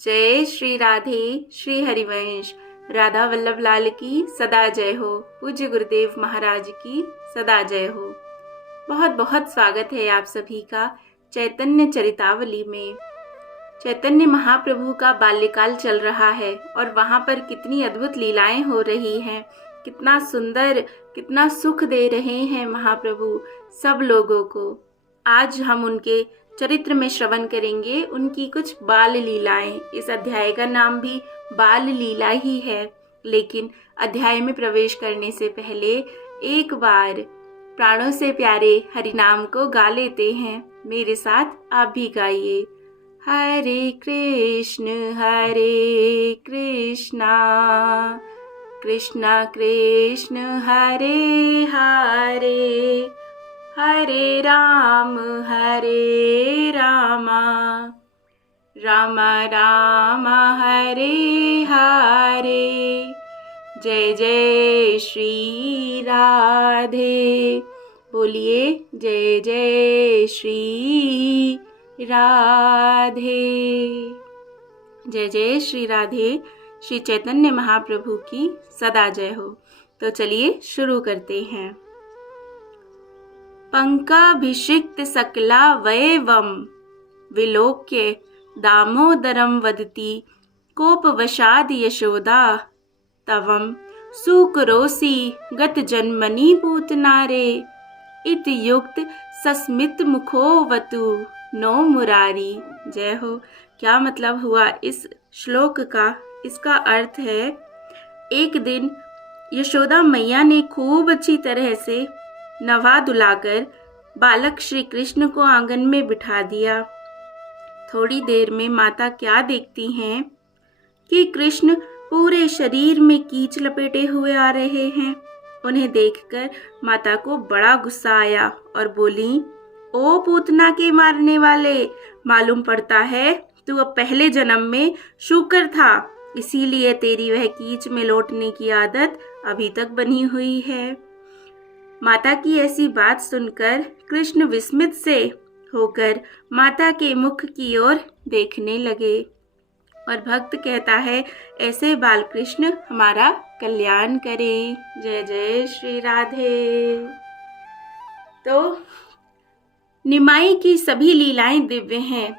जय श्री राधे श्री हरिवंश। राधा वल्लभ लाल की सदा जय हो। पूज्य गुरुदेव महाराज की सदा जय हो। बहुत बहुत स्वागत है आप सभी का चैतन्य चरितावली में। चैतन्य महाप्रभु का बाल्यकाल चल रहा है और वहाँ पर कितनी अद्भुत लीलाएं हो रही हैं। कितना सुंदर, कितना सुख दे रहे हैं महाप्रभु सब लोगों को। आज हम उनके चरित्र में श्रवण करेंगे उनकी कुछ बाल लीलाएं। इस अध्याय का नाम भी बाल लीला ही है। लेकिन अध्याय में प्रवेश करने से पहले एक बार प्राणों से प्यारे हरि नाम को गा लेते हैं। मेरे साथ आप भी गाइए। हरे कृष्णा कृष्णा कृष्ण हरे हरे, हरे रामा राम राम हरे हरे। जय जय श्री राधे। बोलिए जय जय श्री राधे। जय जय श्री राधे। श्री चैतन्य महाप्रभु की सदा जय हो। तो चलिए शुरू करते हैं। पंकाभिषिक्त सकला वयवम विलोक्य दामोदरम वदति कोपवशाद यशोदा तवम सुकरोसि गत जन्मनि पूतनारे इत युक्त सस्मित मुखोवतु नो मुरारी। जय हो। क्या मतलब हुआ इस श्लोक का? इसका अर्थ है, एक दिन यशोदा मैया ने खूब अच्छी तरह से नवा धुलाकर बालक श्री कृष्ण को आंगन में बिठा दिया। थोड़ी देर में माता क्या देखती हैं कि कृष्ण पूरे शरीर में कीच लपेटे हुए आ रहे हैं। उन्हें देखकर माता को बड़ा गुस्सा आया और बोली, ओ पूतना के मारने वाले, मालूम पड़ता है तू अब पहले जन्म में शूकर था, इसीलिए तेरी वह कीच में लौटने की आदत अभी तक बनी हुई है। माता की ऐसी बात सुनकर कृष्ण विस्मित से होकर माता के मुख की ओर देखने लगे और भक्त कहता है, ऐसे बाल कृष्ण हमारा कल्याण करे। जय जय श्री राधे। तो निमाई की सभी लीलाएं दिव्य हैं।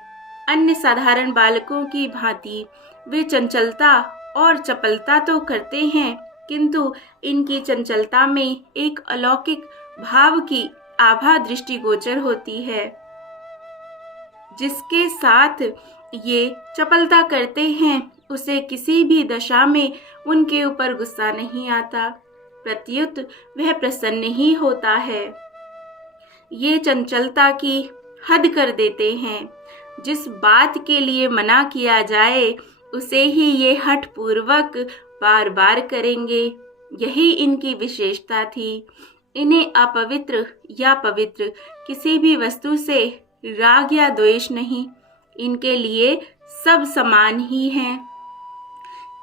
अन्य साधारण बालकों की भांति वे चंचलता और चपलता तो करते हैं, किंतु इनकी चंचलता में एक अलौकिक भाव की आभा दृष्टिगोचर होती है। जिसके साथ ये चपलता करते हैं उसे किसी भी दशा में उनके ऊपर गुस्सा नहीं आता, प्रत्युत वह प्रसन्न ही होता है। ये चंचलता की हद कर देते हैं। जिस बात के लिए मना किया जाए उसे ही ये हठ पूर्वक बार बार करेंगे। यही इनकी विशेषता थी। इन्हें अपवित्र या पवित्र किसी भी वस्तु से राग या द्वेष नहीं। इनके लिए सब समान ही हैं।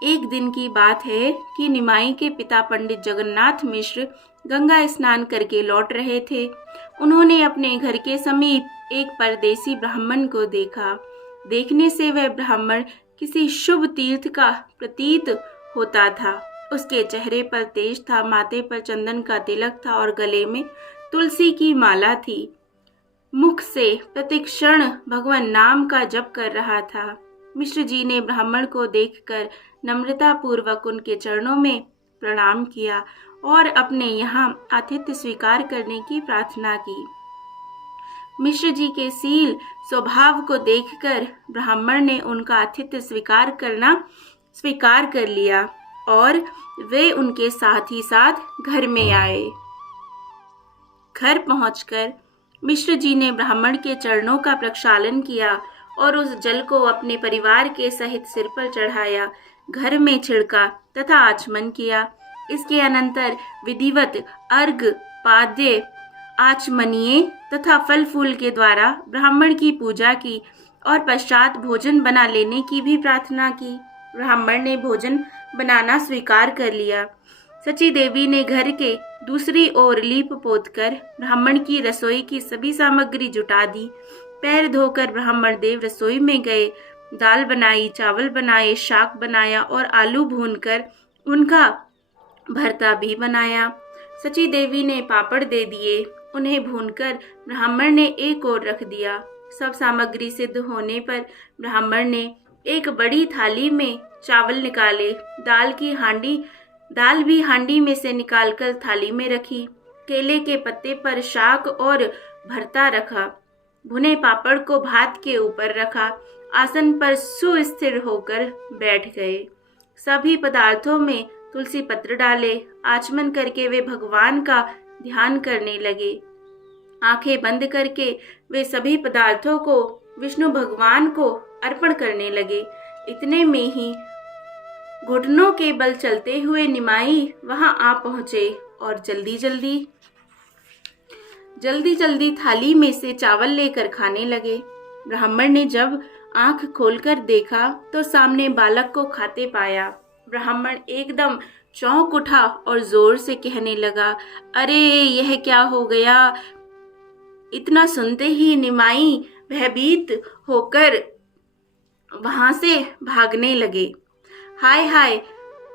एक दिन की बात है कि निमाई के पिता पंडित जगन्नाथ मिश्र गंगा स्नान करके लौट रहे थे। उन्होंने अपने घर के समीप एक परदेसी ब्राह्मण को देखा। देखने से वह ब्राह्मण किसी शुभ तीर्थ का प्रतीत होता था। उसके चेहरे पर तेज था, माथे पर चंदन का तिलक था और गले में तुलसी की माला थी। मुख से प्रतिक्षण भगवान नाम का जप कर रहा था। मिश्र जी ने ब्राह्मण को देखकर नम्रता पूर्वक उनके चरणों में प्रणाम किया और अपने यहाँ आतिथ्य स्वीकार करने की प्रार्थना की। मिश्र जी के शील स्वभाव को देखकर ब्राह्मण ने उनका आतिथ्य स्वीकार कर लिया और वे उनके साथ ही साथ घर में आए। घर पहुंचकर मिश्र जी ने ब्राह्मण के चरणों का प्रक्षालन किया और उस जल को अपने परिवार के सहित सिर पर चढ़ाया, घर में छिड़का तथा आचमन किया। इसके अनंतर विधिवत अर्घ, पाद्य, आचमनीय तथा फल फूल के द्वारा ब्राह्मण की पूजा की और पश्चात भोजन बना लेने की भी प्रार्थना की। ब्राह्मण ने भोजन बनाना स्वीकार कर लिया। सची देवी ने घर के दूसरी ओर लीप पोतकर ब्राह्मण की रसोई की सभी सामग्री जुटा दी। पैर धोकर ब्राह्मण देव रसोई में गए। दाल बनाई, चावल बनाए, शाक बनाया और आलू भूनकर उनका भरता भी बनाया। सची देवी ने पापड़ दे दिए, उन्हें भूनकर ब्राह्मण ने एक ओर रख दिया। सब सामग्री सिद्ध होने पर ब्राह्मण ने एक बड़ी थाली में चावल निकाले, दाल भी हांडी में से निकालकर थाली में रखी। केले के पत्ते पर शाक और भरता रखा, भुने पापड़ को भात के ऊपर रखा, आसन पर सुस्थिर होकर बैठ गए। सभी पदार्थों में तुलसी पत्र डाले, आचमन करके वे भगवान का ध्यान करने लगे। आंखें बंद करके वे सभी पदार्थों को विष्णु भगवान को अर्पण करने लगे। इतने में ही घुटनों के बल चलते हुए निमाई वहां आ पहुंचे और जल्दी जल्दी थाली में से चावल लेकर खाने लगे। ब्राह्मण ने जब आंख खोलकर देखा तो सामने बालक को खाते पाया। ब्राह्मण एकदम चौंक उठा और जोर से कहने लगा, अरे यह क्या हो गया। इतना सुनते ही निमाई भयभीत होकर वहां से भागने लगे। हाय हाय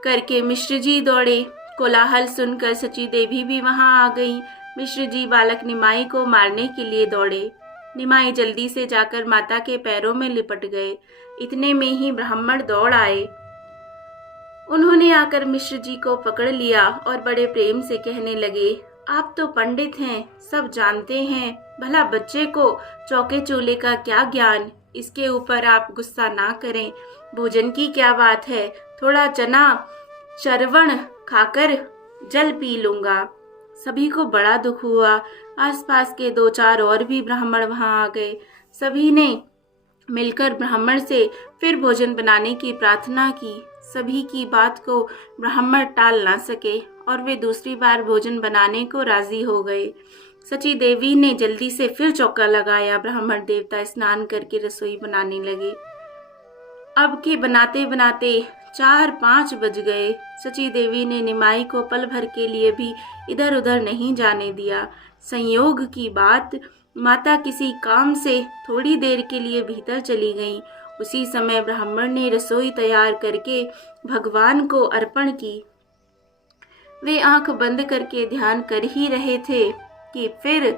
करके मिश्र जी दौड़े। कोलाहल सुनकर सची देवी भी वहां आ गई। मिश्र जी बालक निमाई को मारने के लिए दौड़े। निमाई जल्दी से जाकर माता के पैरों में लिपट गए। इतने में ही ब्राह्मण दौड़ आए। उन्होंने आकर मिश्र जी को पकड़ लिया और बड़े प्रेम से कहने लगे, आप तो पंडित हैं, सब जानते हैं, भला बच्चे को चौके चूल्हे का क्या ज्ञान। इसके ऊपर आप गुस्सा ना करें, भोजन की क्या बात है, थोड़ा चना चरवण खाकर जल पी लूंगा। सभी को बड़ा दुख हुआ। आसपास के 2-4 और भी ब्राह्मण वहां आ गए। सभी ने मिलकर ब्राह्मण से फिर भोजन बनाने की प्रार्थना की। सभी की बात को ब्राह्मण टाल ना सके और वे दूसरी बार भोजन बनाने को राजी हो गए। सची देवी ने जल्दी से फिर चौका लगाया। ब्राह्मण देवता स्नान करके रसोई बनाने लगे। अब के बनाते बनाते 4-5 बज गए। सची देवी ने निमाई को पल भर के लिए भी इधर उधर नहीं जाने दिया। संयोग की बात, माता किसी काम से थोड़ी देर के लिए भीतर चली गईं। उसी समय ब्राह्मण ने रसोई तैयार करके भगवान को अर्पण की। वे आंख बंद करके ध्यान कर ही रहे थे कि फिर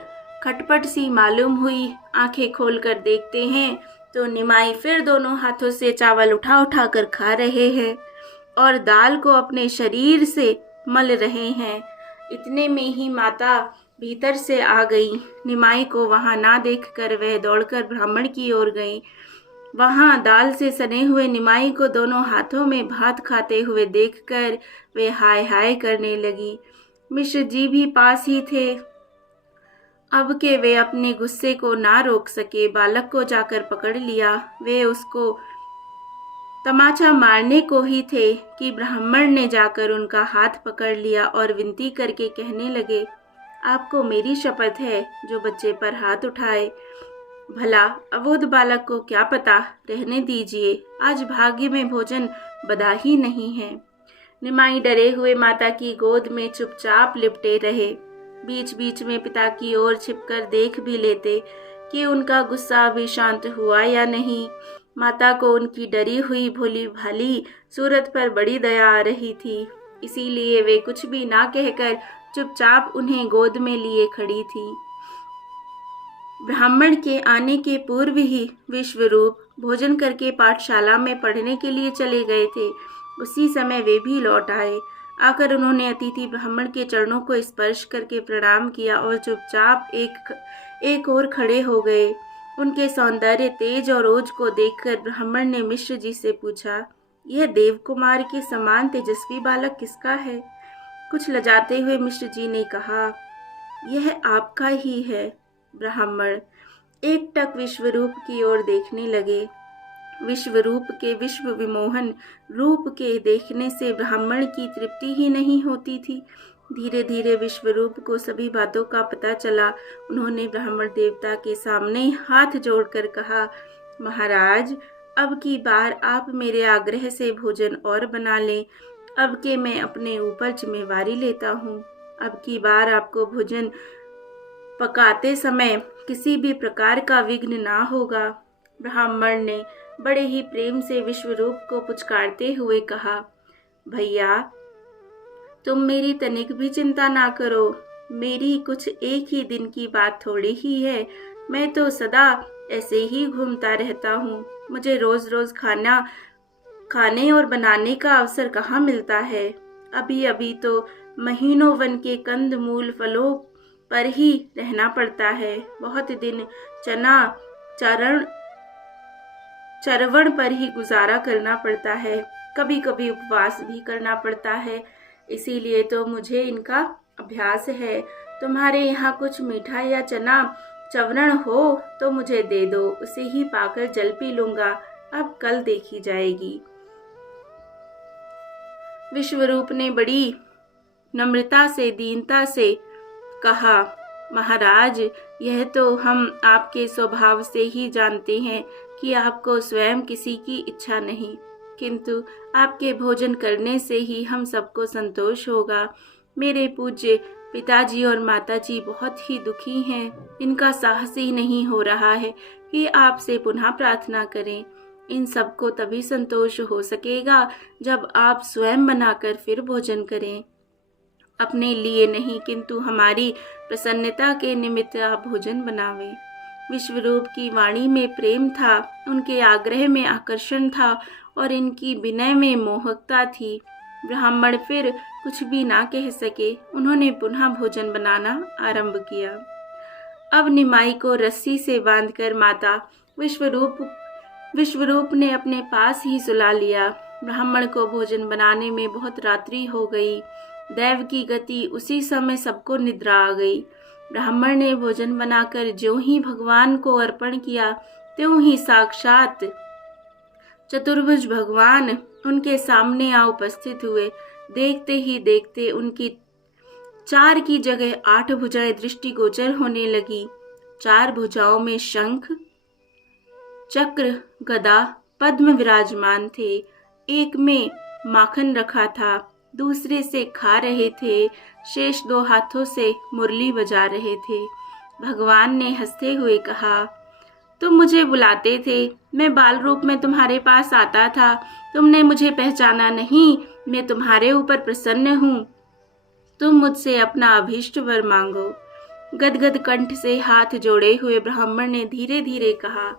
खटपट सी मालूम हुई। आंखें खोलकर देखते हैं तो निमाई फिर दोनों हाथों से चावल उठा उठा कर खा रहे हैं और दाल को अपने शरीर से मल रहे हैं। इतने में ही माता भीतर से आ गई। निमाई को वहां ना देखकर वह दौड़कर ब्राह्मण की ओर गई। वहां दाल से सने हुए निमाई को दोनों हाथों में भात खाते हुए देखकर वे हाय हाय करने लगी। मिश्र जी भी पास ही थे। अब के वे अपने गुस्से को ना रोक सके, बालक को जाकर पकड़ लिया। वे उसको तमाचा मारने को ही थे कि ब्राह्मण ने जाकर उनका हाथ पकड़ लिया और विनती करके कहने लगे, आपको मेरी शपथ है, जो बच्चे पर हाथ उठाए। भला अबोध बालक को क्या पता, रहने दीजिए, आज भाग्य में भोजन बदा ही नहीं है। निमाई डरे हुए माता की गोद में चुपचाप लिपटे रहे। बीच बीच में पिता की ओर छिपकर देख भी लेते कि उनका गुस्सा अभी शांत हुआ या नहीं। माता को उनकी डरी हुई भोली भाली सूरत पर बड़ी दया आ रही थी, इसीलिए वे कुछ भी ना कहकर चुपचाप उन्हें गोद में लिए खड़ी थी। ब्राह्मण के आने के पूर्व ही विश्वरूप भोजन करके पाठशाला में पढ़ने के लिए चले गए थे। उसी समय वे भी लौट आए। आकर उन्होंने अतिथि ब्राह्मण के चरणों को स्पर्श करके प्रणाम किया और चुपचाप एक ओर खड़े हो गए। उनके सौंदर्य, तेज और ओज को देखकर ब्राह्मण ने मिश्र जी से पूछा, यह देव कुमार के समान तेजस्वी बालक किसका है? कुछ लजाते हुए मिश्र जी ने कहा, यह आपका ही है। ब्राह्मण एकटक विश्वरूप की ओर देखने लगे। विश्वरूप के विश्व विमोहन रूप के देखने से ब्राह्मण की तृप्ति ही नहीं होती थी। धीरे धीरे विश्वरूप को सभी बातों का पता चला। उन्होंने ब्राह्मण देवता के सामने हाथ जोड़कर कहा, महाराज, अब की बार आप मेरे आग्रह से भोजन और बना लें। अब के मैं अपने ऊपर जिम्मेवारी लेता हूँ। अब की बार आपको भोजन पकाते समय किसी भी प्रकार का विघ्न ना होगा। ब्राह्मण ने बड़े ही प्रेम से विश्वरूप को पुचकारते हुए कहा, भैया तुम मेरी तनिक भी चिंता ना करो, मेरी कुछ एक ही दिन की बात थोड़ी ही है। मैं तो सदा ऐसे ही घूमता रहता हूँ, मुझे रोज रोज खाने और बनाने का अवसर कहाँ मिलता है। अभी अभी तो महीनों वन के कंद मूल फलों पर ही रहना पड़ता है। बहुत दिन चरवण पर ही गुजारा करना पड़ता है, कभी कभी उपवास भी करना पड़ता है। इसीलिए तो मुझे इनका अभ्यास है। तुम्हारे यहाँ कुछ मीठा या चवरण हो तो मुझे दे दो, उसे ही पाकर जल पी लूंगा, अब कल देखी जाएगी। विश्वरूप ने बड़ी नम्रता से दीनता से कहा, महाराज यह तो हम आपके स्वभाव से ही जानते हैं कि आपको स्वयं किसी की इच्छा नहीं, किंतु आपके भोजन करने से ही हम सबको संतोष होगा। मेरे पूज्य पिताजी और माताजी बहुत ही दुखी हैं, इनका साहस ही नहीं हो रहा है कि आपसे पुनः प्रार्थना करें। इन सबको तभी संतोष हो सकेगा जब आप स्वयं बनाकर फिर भोजन करें। अपने लिए नहीं किंतु हमारी प्रसन्नता के निमित्त आप भोजन बनावें। विश्वरूप की वाणी में प्रेम था, उनके आग्रह में आकर्षण था और इनकी विनय में मोहकता थी। ब्राह्मण फिर कुछ भी ना कह सके, उन्होंने पुनः भोजन बनाना आरंभ किया। अब निमाई को रस्सी से बांधकर माता विश्वरूप ने अपने पास ही सुला लिया। ब्राह्मण को भोजन बनाने में बहुत रात्रि हो गई। दैव की गति उसी समय सबको निद्रा आ गई। ब्राह्मण ने भोजन बनाकर ज्यों ही भगवान को अर्पण किया, त्यों ही साक्षात चतुर्भुज भगवान उनके सामने आ उपस्थित हुए। देखते ही देखते उनकी 4 की जगह 8 भुजाएं दृष्टिगोचर होने लगी। 4 भुजाओं में शंख, चक्र, गदा, पद्म विराजमान थे। एक में माखन रखा था, दूसरे से खा रहे थे, शेष 2 हाथों से मुरली बजा रहे थे। भगवान ने हंसते हुए कहा, तुम मुझे बुलाते थे, मैं बाल रूप में तुम्हारे पास आता था, तुमने मुझे पहचाना नहीं, मैं तुम्हारे ऊपर प्रसन्न हूँ, तुम मुझसे अपना अभीष्ट वर मांगो। गदगद कंठ से हाथ जोड़े हुए ब्राह्मण ने धीरे धीरे कहा,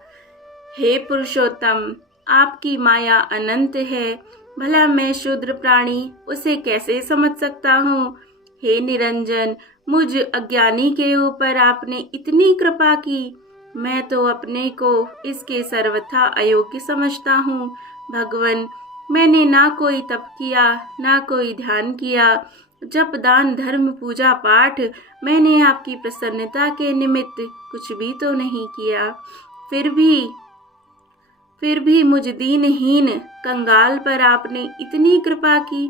हे पुरुषोत्तम, आपकी माया अनंत है, भला मैं शूद्र प्राणी उसे कैसे समझ सकता हूँ। हे निरंजन, मुझ अज्ञानी के ऊपर आपने इतनी कृपा की, मैं तो अपने को इसके सर्वथा अयोग्य समझता हूँ। भगवन, मैंने ना कोई तप किया, ना कोई ध्यान किया, जप दान धर्म पूजा पाठ मैंने आपकी प्रसन्नता के निमित्त कुछ भी तो नहीं किया। फिर भी मुझ दीनहीन कंगाल पर आपने इतनी कृपा की,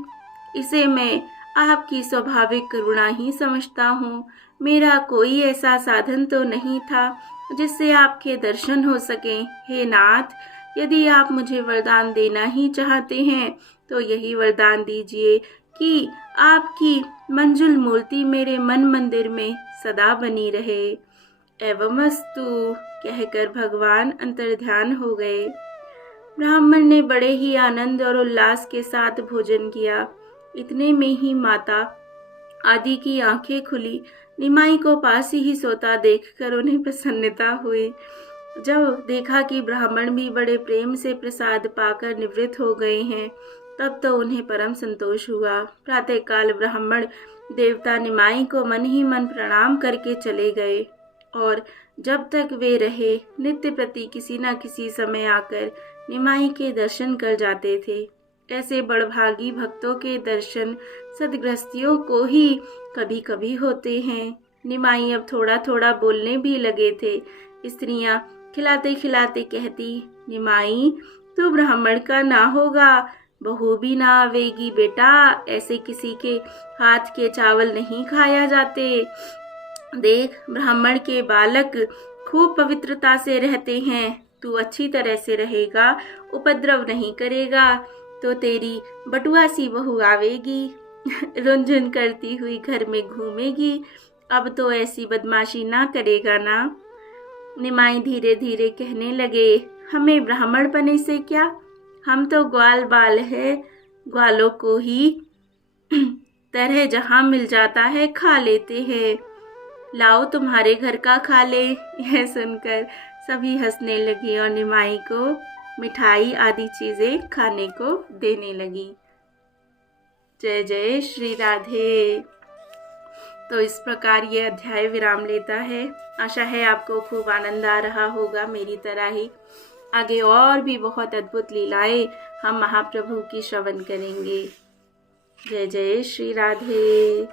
इसे मैं आपकी स्वाभाविक करुणा ही समझता हूँ। मेरा कोई ऐसा साधन तो नहीं था जिससे आपके दर्शन हो सके। हे नाथ, यदि आप मुझे वरदान देना ही चाहते हैं तो यही वरदान दीजिए कि आपकी मंजुल मूर्ति मेरे मन मंदिर में सदा बनी रहे। एवमस्तु कहकर भगवान अंतर्ध्यान हो गए। ब्राह्मण ने बड़े ही आनंद और उल्लास के साथ भोजन किया। इतने में ही माता आदि की आंखें खुली। निमाई को पास ही सोता देखकर उन्हें प्रसन्नता हुई। जब देखा कि ब्राह्मण भी बड़े प्रेम से प्रसाद पाकर निवृत्त हो गए हैं, तब तो उन्हें परम संतोष हुआ। प्रातःकाल ब्राह्मण देवता निमाई को मन ही मन प्रणाम करके चले गए और जब तक वे रहे नित्य प्रति किसी न किसी समय आकर निमाई के दर्शन कर जाते थे। ऐसे बड़भागी भक्तों के दर्शन सद्गृहस्थियों को ही कभी कभी होते हैं। निमाई अब थोड़ा थोड़ा बोलने भी लगे थे। स्त्रियां खिलाते खिलाते कहती, निमाई तू ब्राह्मण का ना होगा, बहू भी ना आवेगी बेटा, ऐसे किसी के हाथ के चावल नहीं खाया जाते। देख, ब्राह्मण के बालक खूब पवित्रता से रहते हैं, तू अच्छी तरह से रहेगा, उपद्रव नहीं करेगा तो तेरी बटुआ सी बहू आवेगी, रुंझुन करती हुई घर में घूमेगी, अब तो ऐसी बदमाशी ना करेगा ना। निमाई धीरे धीरे कहने लगे, हमें ब्राह्मण बने से क्या, हम तो ग्वाल बाल है, ग्वालों को ही तरह जहाँ मिल जाता है खा लेते हैं, लाओ तुम्हारे घर का खा ले। यह सुनकर सभी हंसने लगे और निमाई को मिठाई आदि चीज़ें खाने को देने लगी। जय जय श्री राधे। तो इस प्रकार ये अध्याय विराम लेता है। आशा है आपको खूब आनंद आ रहा होगा मेरी तरह ही। आगे और भी बहुत अद्भुत लीलाएं हम महाप्रभु की श्रवण करेंगे। जय जय श्री राधे।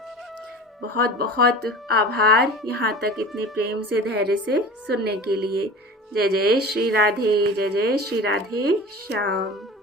बहुत बहुत आभार यहाँ तक इतने प्रेम से धैर्य से सुनने के लिए। जय जय श्री राधे, जय जय श्री राधे श्याम।